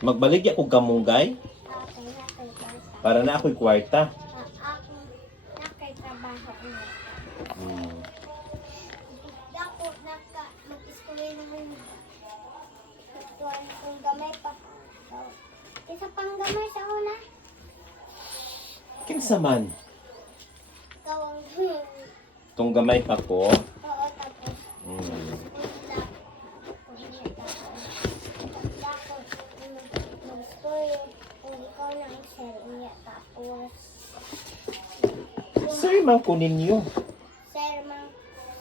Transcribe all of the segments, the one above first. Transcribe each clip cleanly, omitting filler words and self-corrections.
Magbaligya ko kamunggay Okay, nakay basa. para na ako'y kwarta. Ako, nakay trabaho ulit. Hmm. Dako, mag-iskuloy naman. Tuwan kung gamay pa. So, isa pang gamay sa una. Kinsa man? Ikaw ang Tong gamay pa ko. oo, tapos Hmm. ulak. Ako hindi tapos. Dako, mag-story. Kung ikaw na ang sir, unya tapos. Sir, man kunin niyo. Sir, mang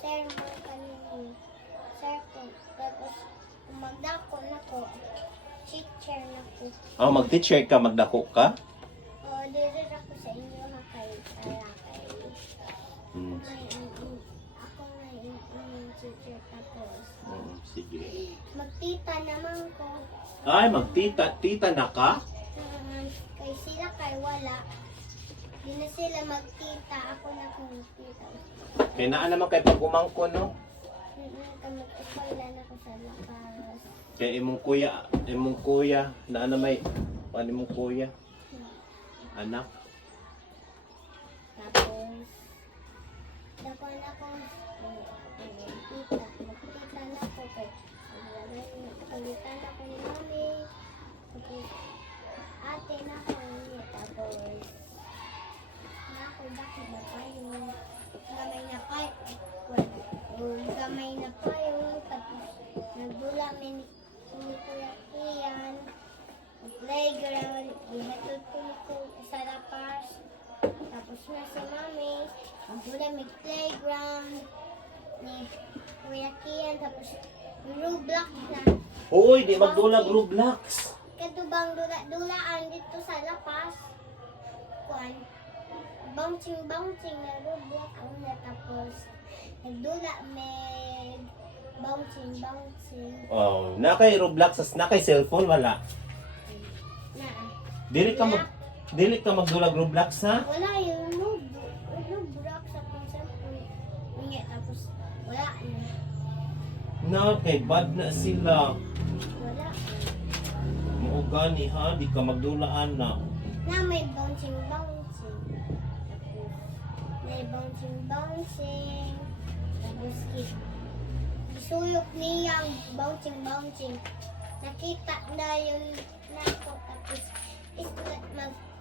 kanini. Sir ko. Tapos, kung magdako na ko, teacher na ko. Ah, mag-teacher ka, magdako ka? O, dire ako sa inyo ha kay Tarakay. Hmm. Ako na yung teacher tapos. Sige. Magtita naman ko. Ay, magtita na ka? Kay sila kay wala. Di na sila magtita. Ako na kung magtita. Kaya naa naman kay pag-umangko, no? Mag-eskwela na ko sa lakas. Kaya imong kuya, naa na may, ano imong kuya? Anak. Tapos, dako na ko magtita. Magtita na ko kay palitan na ko ni mami. Tapos, ate na ko niya. Tapos, na ako bakit na tayo. Gamay na tayo. Gamay na tayo. Tapos, nagdula ni Kuya Kian. Playground. Ihatod ko ni sa lapas. Tapos na si mami. Nagdula may playground. Ni Kuya Kian. Tapos, Roblox na. Hoy, di magdulag Roblox. Katubang dulaan dito sa lapas. Kuan. Bouncing na Roblox ang natapos. Nagdula may bouncing. Oh, na kay Roblox, na kay cellphone wala. Na. Dili ka magdulag Roblox ha? Wala yung Roblox sa cellphone. Nga tapos wala na. Na kay bad na sila. Wala. Mao gani ha, di ka magdulaan na. Na may bouncing. May bouncing. Tapos isuyok niyang bouncing. Nakita na yun na ako. Tapos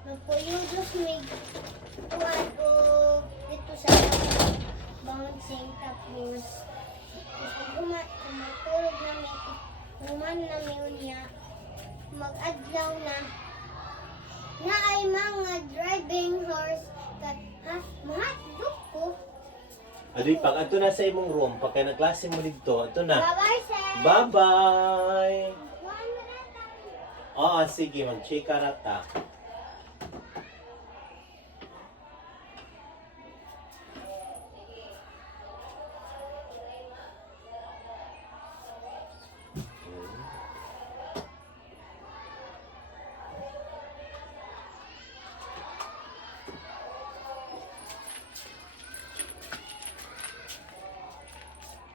magpuyudos may kuwan o dito sa bouncing. Tapos matulog na may human na may unya. Mag-adlaw na ay mga driving horse. Mahadlok ko. Adi pag ato na sa imong room, pagka nagklase mo dito, ato na. Bye-bye, sir. Bye-bye. Kuhaan mo na tayo. Oo, sige, mag-check ka rata.